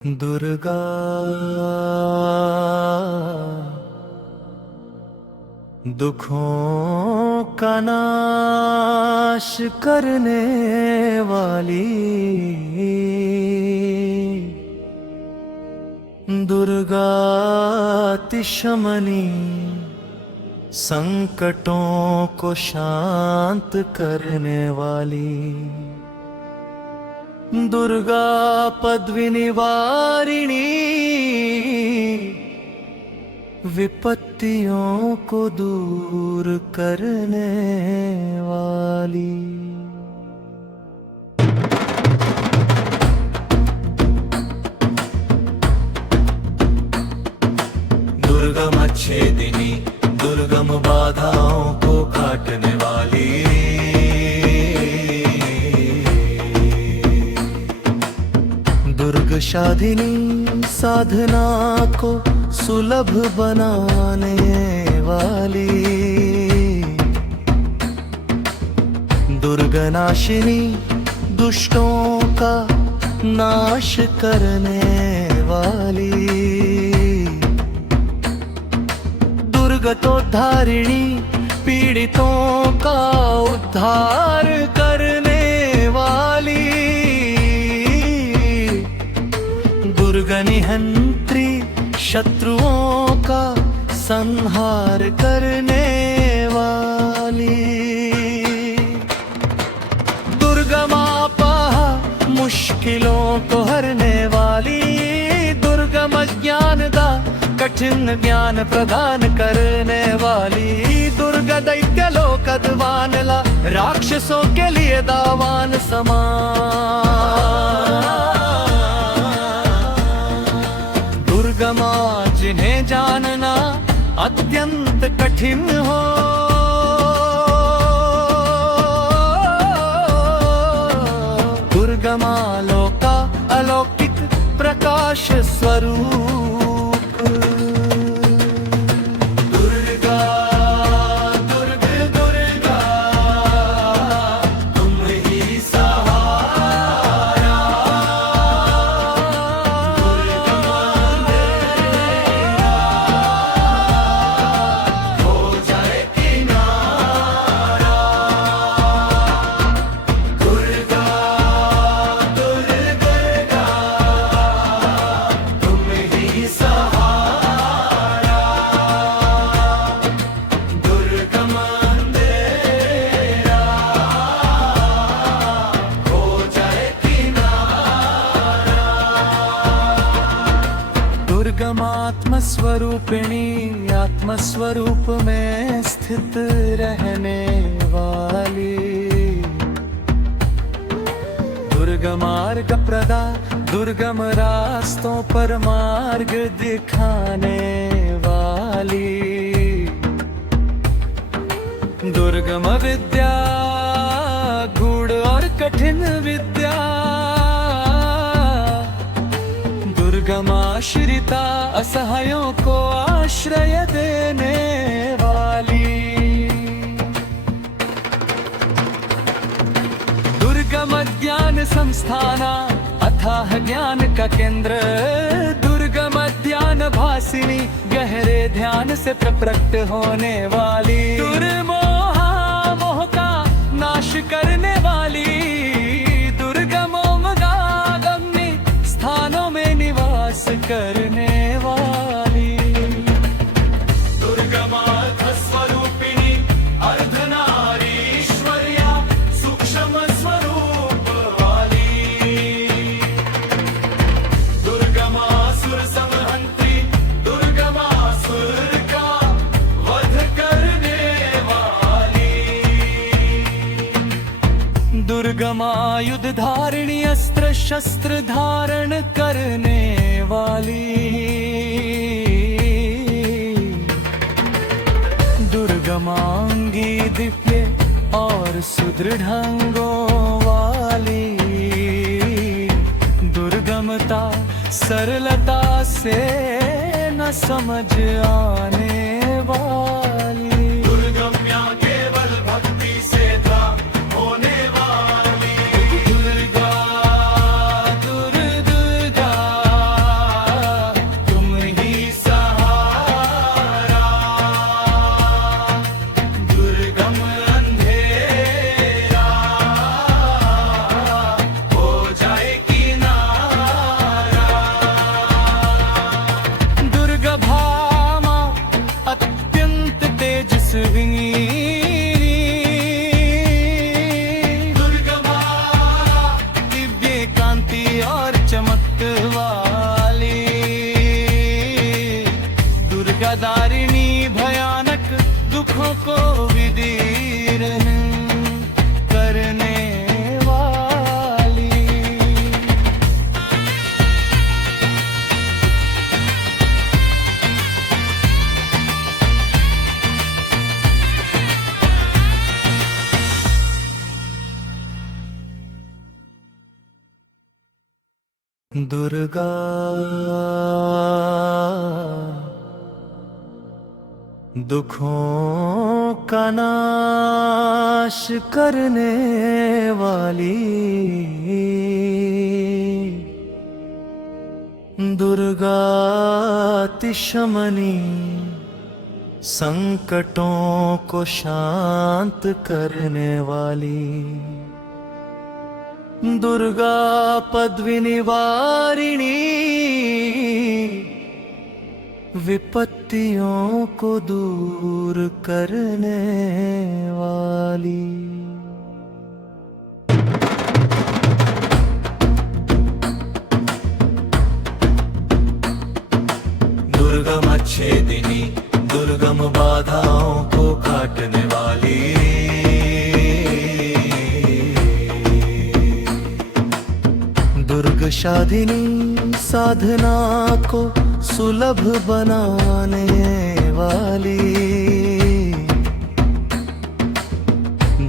दुर्गा दुखों का नाश करने वाली दुर्गा तिशमनी संकटों को शांत करने वाली दुर्गा पद्मी निवारिणी विपत्तियों को दूर करने वाली। दुर्गम छेदिनी दुर्गम बाधाओं को काटने वाली दुर्ग शाधिनी साधना को सुलभ बनाने वाली दुर्गनाशिनी दुष्टों का नाश करने वाली दुर्गतोद्धारिणी पीड़ितों का उद्धार करने वाली दुर्गनिहंत्री शत्रुओं का संहार करने वाली दुर्गमापा मुश्किलों को हरने वाली दुर्गम ज्ञान दा कठिन ज्ञान प्रदान करने वाली दुर्गा दैत्य लोकदवान ला राक्षसों के लिए दावान समान दुर्गमा जिन्हें जानना अत्यंत कठिन हो दुर्गमा लोका अलौकिक प्रकाश स्वरूप आत्मस्वरूपिणी आत्मस्वरूप में स्थित रहने वाली दुर्गम मार्ग प्रदा दुर्गम रास्तों पर मार्ग दिखाने वाली दुर्गम विद्या गूढ़ और कठिन विद्या दुर्गमाश्रिता असहायों को आश्रय देने वाली दुर्गम ज्ञान संस्थाना अथाह ज्ञान का केंद्र दुर्गम ध्यान भासिनी गहरे ध्यान से प्रकट होने वाली दुर्मोहा मोह का नाश करने वाली करने वाली दुर्गमा स्वरूपिणी अर्धनारीश्वर्या सूक्ष्म स्वरूप वाली दुर्गमा सुर संहंत्री दुर्गमा सुर का वध करने वाली दुर्गमा युद्ध धारिणी अस्त्र शस्त्र धारण करने वाली दुर्गमांगी दिव्य और सुदृढ़ंगों वाली दुर्गमता सरलता से न समझ आने वाली दुर्गम्या केवल भक्ति से था होने वाली दुर्गा दुर्गा दुर्गादारिणी भयानक दुखों को विदीर्ण करने वाली। दुर्गा दुखों का नाश करने वाली, दुर्गा तिशमनी संकटों को शांत करने वाली, दुर्गा पदवी निवारिणी विपत्तियों को दूर करने वाली। दुर्गम अच्छेदिनी दुर्गम बाधाओं को काटने वाली, दुर्ग शाधिनी साधना को सुलभ बनाने वाली,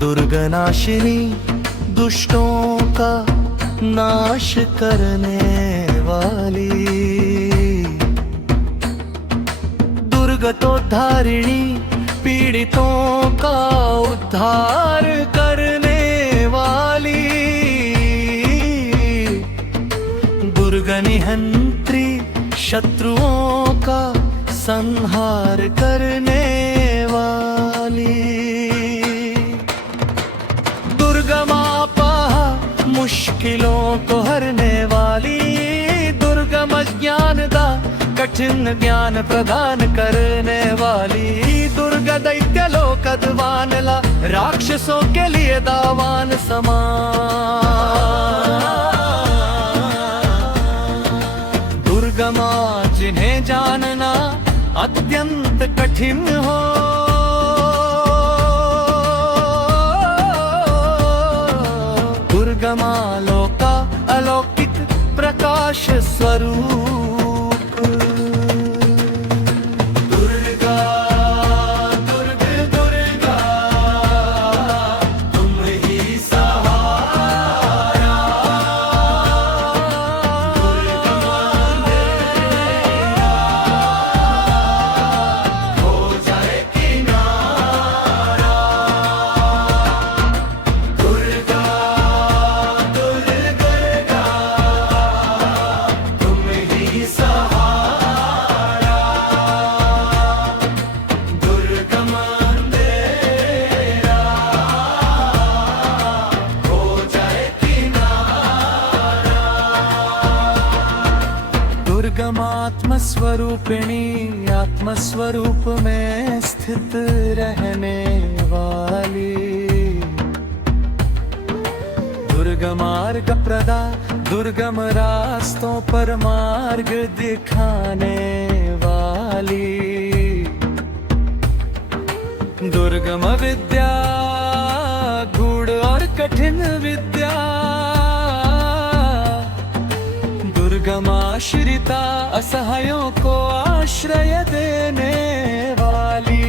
दुर्गनाशिनी दुष्टों का नाश करने वाली, दुर्गतोद्धारिणी पीड़ितों का उद्धार करने वाली, दुर्गनिहंत्री शत्रुओं का संहार करने वाली, दुर्गमापा मुश्किलों को हरने वाली, दुर्गम ज्ञानदा कठिन ज्ञान प्रदान करने वाली, दुर्गा दैत्य लोकदवानला राक्षसों के लिए दावान समान। दुर्गमा जिन्हें जानना अत्यंत कठिन हो, दुर्गमा लोका अलौकिक प्रकाश स्वरूप। दुर्गा दुर्ग दुर्गा तुम ही सहारा, आत्मस्वरूपिणी आत्मस्वरूप में स्थित रहने वाली, दुर्गम मार्ग प्रदा दुर्गम रास्तों पर मार्ग दिखाने वाली, दुर्गम विद्या गूढ़ और कठिन विद्या, दुर्गमाश्रिता असहायों को आश्रय देने वाली,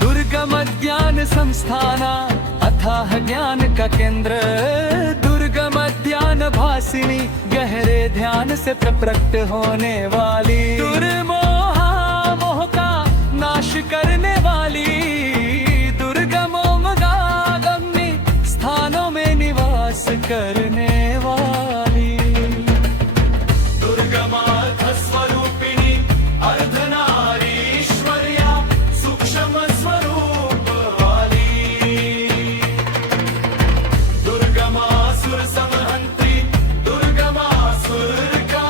दुर्गम ज्ञान संस्थाना अथाह ज्ञान का केंद्र, दुर्गम ध्यान भासिनी गहरे ध्यान से प्रकट होने वाली, दुर्मोहा मोह का नाश करने वाली, दुर्गमोमगागम्य स्थानों में निवास करने वाली, दुर्गमार्धस्वरूपिणी अर्धनारीश्वर्या सूक्ष्म स्वरूप वाली, दुर्गमासुर संहंत्री दुर्गमासुर का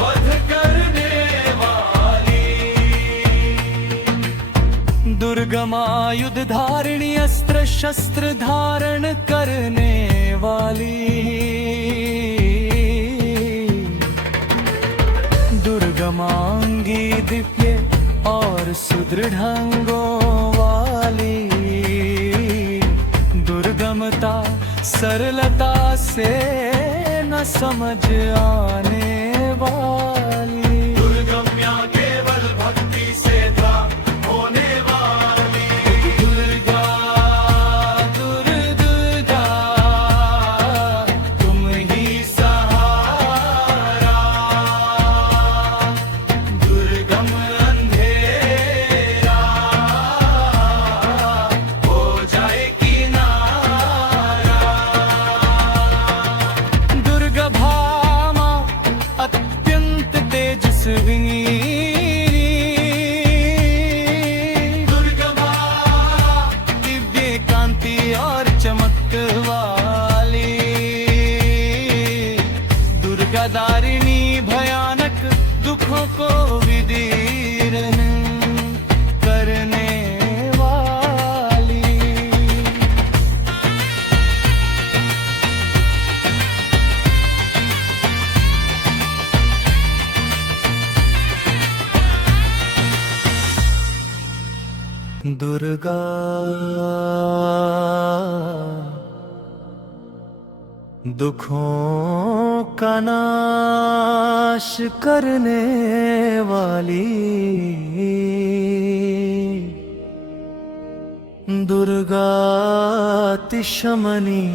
वध करने वाली, दुर्गमायुध धारिणी अस्त्र शस्त्र धारण करने वाली, दिव्य और सुदृढ़ अंगों वाली, दुर्गमता सरलता से न समझ आने वाली, दुर्गम्या केवल भक्ति से था होने वाली। दुर्गा दुर्गा तुम ही सहारा, दुर्गम अंधेरा हो जाए किनारा। दुर्गा भामा अत्यंत तेजस्वी, दुर्गा माँ दिव्य कांति और चमक वाली, दुर्गा दारिणी भयानक दुखों को विदीर्ण करने वाली। दुर्गा दुखों का नाश करने वाली, दुर्गा तिशमनी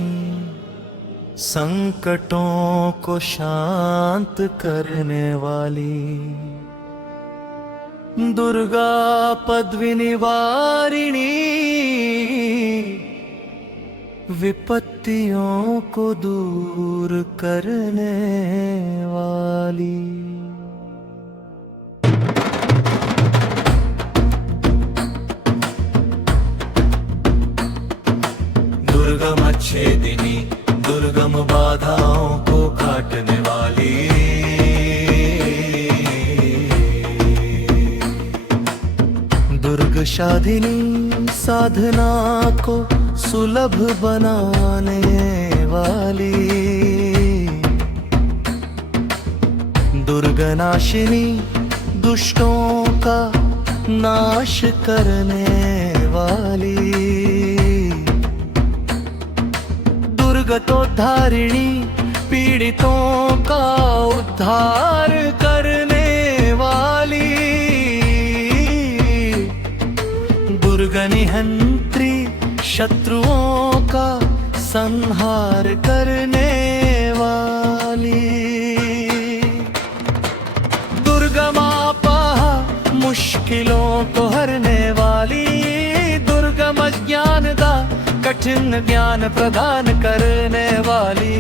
संकटों को शांत करने वाली, दुर्गा पद्मिनी वारिणी विपत्तियों को दूर करने वाली। दुर्गम अच्छेदिनी दुर्गम बाधाओं को काटने वाली, दुर्ग शाधिनी साधना को सुलभ बनाने वाली, दुर्गनाशिनी दुष्टों का नाश करने वाली, दुर्गतोद्धारिणी पीड़ितों का उद्धार करने वाली, दुर्गनिहंत्री शत्रुओं का संहार करने वाली, दुर्गा मापा मुश्किलों को हरने वाली, दुर्गम ज्ञान दा कठिन ज्ञान प्रदान करने वाली,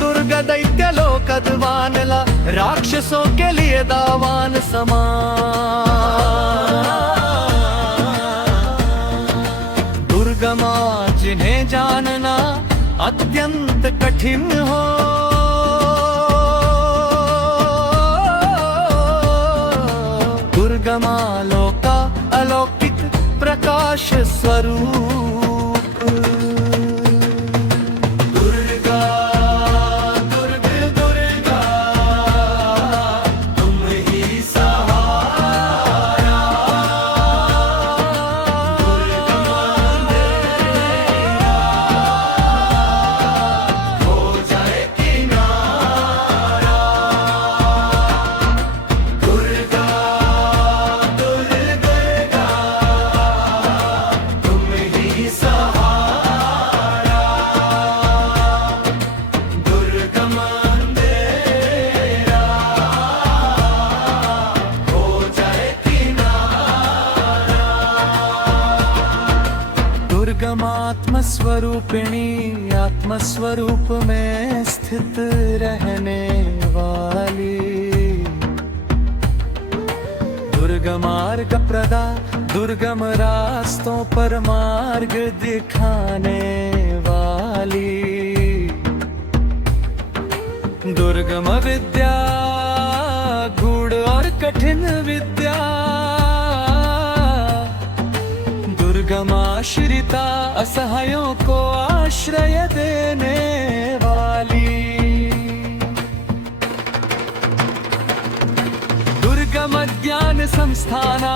दुर्गा दैत्य लोकदवान ला राक्षसों के लिए दावान समान। दुर्गा माँ जिन्हें जानना अत्यंत कठिन हो, दुर्गा माँ लोका अलौकिक प्रकाश स्वरूप। दुर्गा दुर्गा दुर्गा तुम ही सहारा, आत्मस्वरूपिणी आत्मस्वरूप में स्थित रहने वाली, दुर्गम मार्ग प्रदा दुर्गम रास्तों पर मार्ग दिखाने वाली, दुर्गम विद्या गूढ़ और कठिन विद्या, दुर्गमाश्रिता असहायों को आश्रय देने वाली, दुर्गम ज्ञान ज्ञान संस्थाना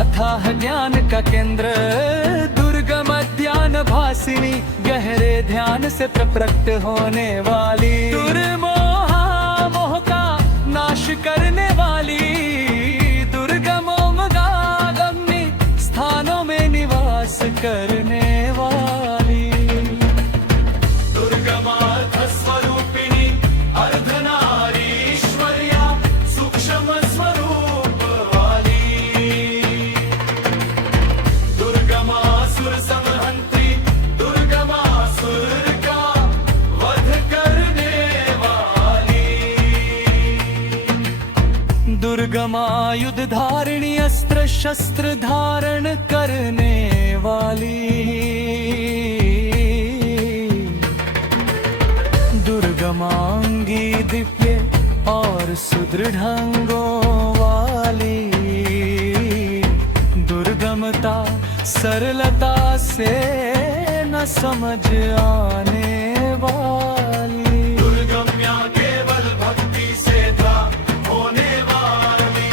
अथाह ज्ञान का केंद्र, दुर्गम ध्यान भासिनी गहरे ध्यान से प्रकट होने वाली, दुर्मोहा मोह का नाश करने वाली, दुर्गमोमगागम्य स्थानों में निवास करने वाली, दुर्गमार्थ स्वरूपिणी अर्धनारीश्वर्या सूक्ष्म स्वरूप वाली, दुर्गमासुर संहंत्री दुर्गमासुर का वध करने वाली, दुर्गमायुध धारिणी अस्त्र शस्त्र धारण करने वाली, दुर्गमांगी दिव्य और सुदृढ़ंगों वाली, दुर्गमता सरलता से न समझ आने वाली, दुर्गम्या केवल भक्ति से था होने वाली,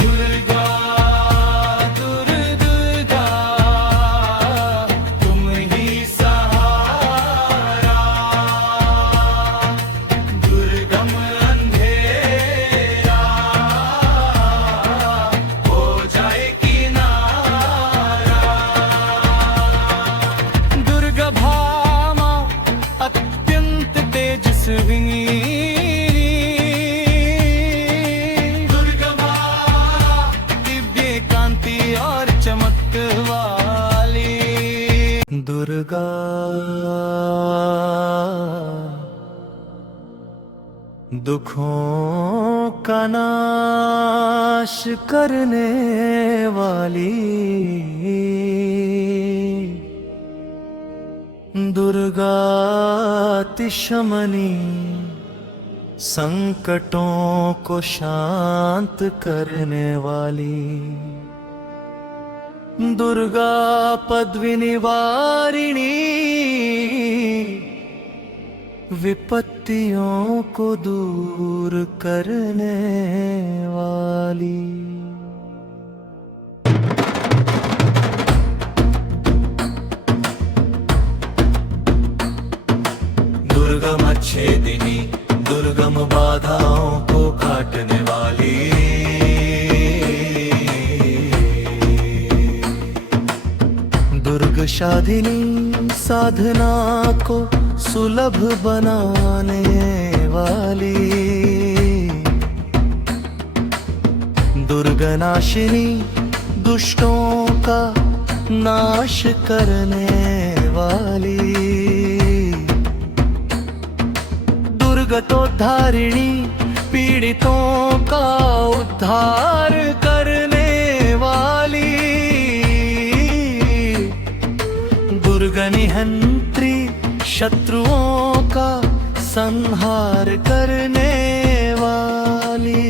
दुर्गा दुर्गा तुम ही सहारा, दुर्गम अंधेरा हो जाए किनारा, दुर्गा भामा अत्यंत तेजस्वी, दुर्गा दिव्य कांति और चमक वाली, दुर्गा दुखों का नाश करने वाली, दुर्गा तिशमनी संकटों को शांत करने वाली, दुर्गा पद्मिनी वारिणी विपत्तियों को दूर करने वाली, दुर्गम छेदिनी दुर्गम बाधाओं को काटने वाली, दुर्ग शाधिनी साधना को सुलभ बनाने वाली, दुर्गनाशिनी दुष्टों का नाश करने वाली, दुर्गतोद्धारिणी पीड़ितों का उद्धार करने वाली, दुर्गनिहंत्री शत्रुओं का संहार करने वाली,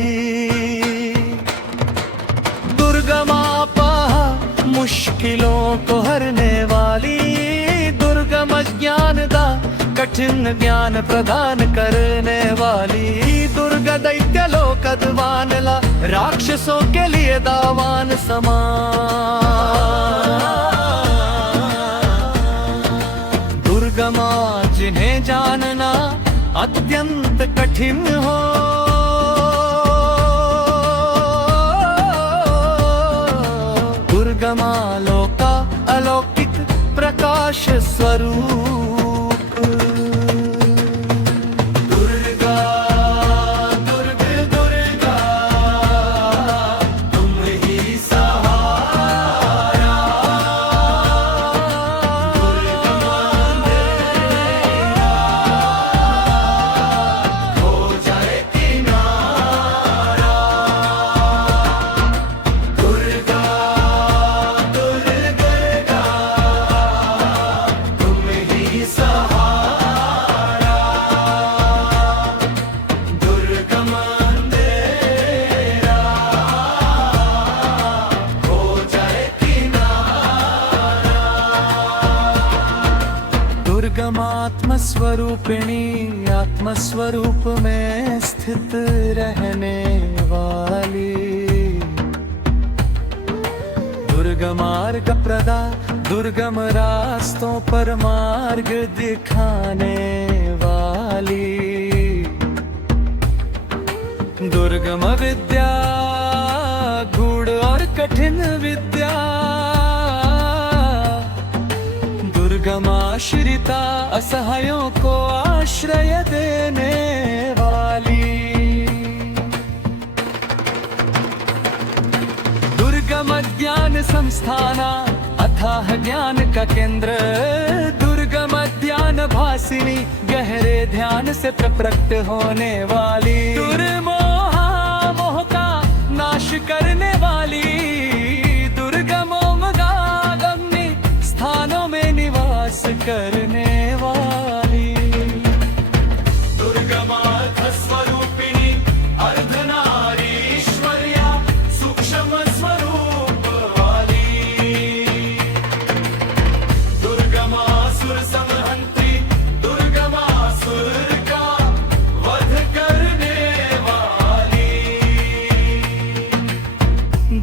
दुर्गमापा मुश्किलों को हरने वाली, दुर्गम ज्ञान का कठिन ज्ञान प्रदान करने वाली, दुर्गा दैत्य लोकदवानला राक्षसों के लिए दावान समान, दुर्गमा जिन्हें जानना अत्यंत कठिन हो, दुर्गमा लोका अलौकिक प्रकाश स्वरूप, दुर्गा दुर्गा दुर्गा तुम ही सहारा, स्वरूपिणी आत्मस्वरूप में स्थित रहने वाली, मार्ग प्रदा, दुर्गम रास्तों पर मार्ग दिखाने वाली। दुर्गम विद्या, गूढ़ और कठिन विद्या, दुर्गम आश्रिता, असहायों को आश्रय देने वाली। दुर्गम ज्ञान संस्थाना, अथाह ज्ञान का केंद्र, दुर्गम ध्यान भासिनी, गहरे ध्यान से प्रकट होने वाली। दुर्मोहा मोह का नाश करने वाली, दुर्गमोमगागम्य स्थानों में निवास करने वाली। दुर्गमार्थ स्वरूपिणी, अर्धनारीश्वर्या, सूक्ष्म स्वरूप वाली। दुर्गमासुर संहंत्री, दुर्गमासुर का वध करने वाली।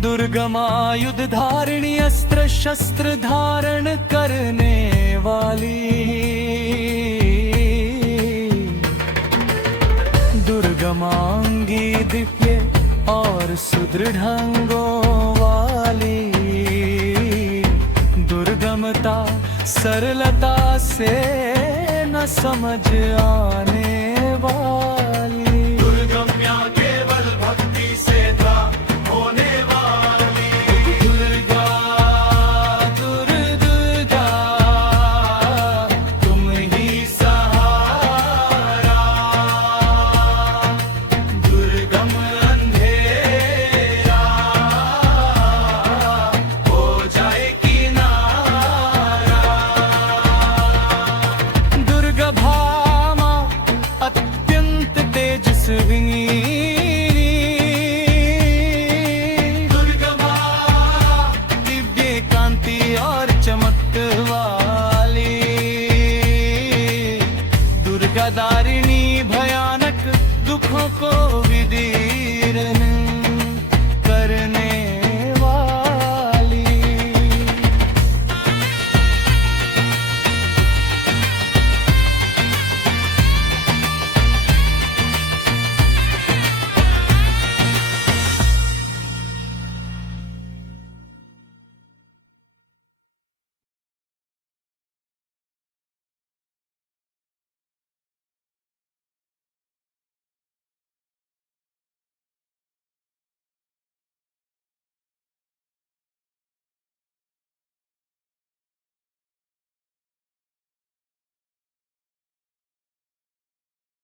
दुर्गमायुध धारिणी, अस्त्र शस्त्र धारण करने वाली। दुर्गमांगी दिव्य और सुदृढ़ंगों वाली। दुर्गमता सरलता से न समझ आने